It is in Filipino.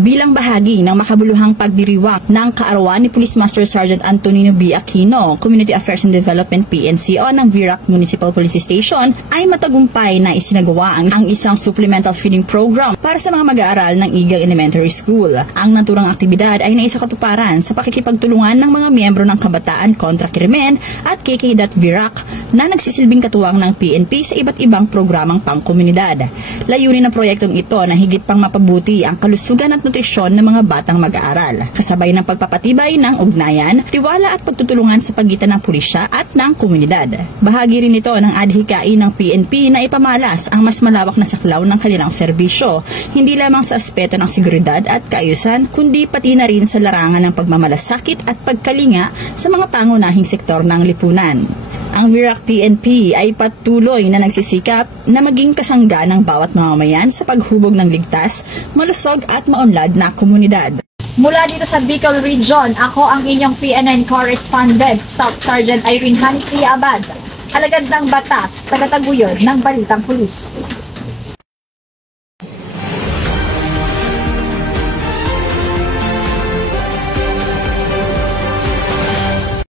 bilang bahagi ng makabuluhang pagdiriwang ng kaarawan ni Police Master Sergeant Antonino B. Aquino, Community Affairs and Development PNCO ng Virac Municipal Police Station, ay matagumpay na isinagawa ang isang supplemental feeding program para sa mga mag-aaral ng Igang Elementary School. Ang naturang aktibidad ay naisakatuparan sa pakikipagtulungan ng mga miyembro ng Kabataan kontra Krimen at KK.Virac na nagsisilbing katuwang ng PNP sa iba't ibang programang pangkomunidad. Layunin ng proyektong ito na higit pang mapabuti ang kalusugan at nutrisyon ng mga batang mag-aaral, kasabay ng pagpapatibay ng ugnayan, tiwala at pagtutulungan sa pagitan ng pulisya at ng komunidad. Bahagi rin ito ng adhikain ng PNP na ipamalas ang mas malawak na saklaw ng kanilang serbisyo, hindi lamang sa aspeto ng seguridad at kaayusan, kundi pati na rin sa larangan ng pagmamalasakit at pagkalinga sa mga pangunahing sektor ng lipunan. Ang Virac PNP ay patuloy na nagsisikap na maging kasangga ng bawat mamamayan sa paghubog ng ligtas, malusog at maunlad na komunidad. Mula dito sa Bicol Region, ako ang inyong PNN correspondent, Staff Sergeant Irene Hanifree Abad, alagad ng batas, tagataguyod ng Balitang Pulis.